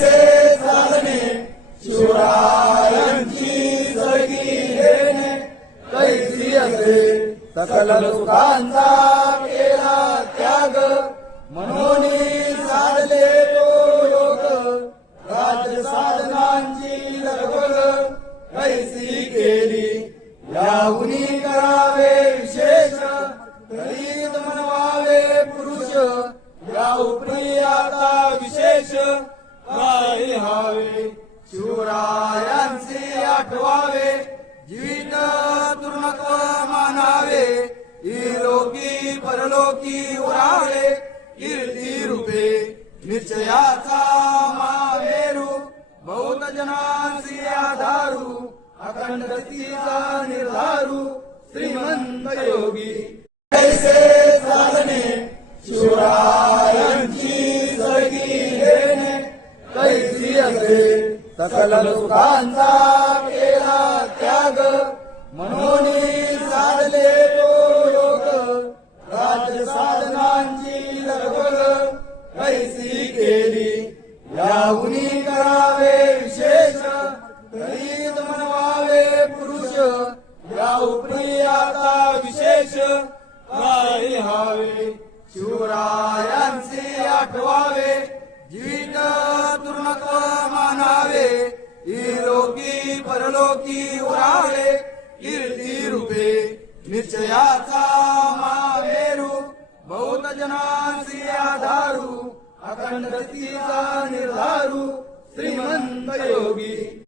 कैसे साधने शिवरायांची सगळी लेणे कैसी असे सकल सुखांचा केला त्याग म्हणून साधले तो योग राज साधनांची लगबग कैसी केली याहुनी करावे विशेष करीत म्हणवावे पुरुष या उपरी आता विशेष काय हावे शिवरायांचे आठवावे जीवित तरुणत्व मानावे इलोकी परलोकी उरावे कीर्ती रूपे निश्चयाचा मामेरू बहुत जनांसी आधारू अखंड गतीचा निर्धारू श्रीमंत योगी कैसे साधने शिवरायांची सगळी लेणे कैसी असे सकल सुखांचा केला त्याग म्हणून साधले तो योग राज साधनांची लगबग कैसी केली याहुनी करावे विशेष करीत म्हणवावे पुरुष या उपरी आता विशेष काय हावे शिवरायांचे आठवावे जीवित तरुणत्व मानावे इलोकी परलोकी उरावे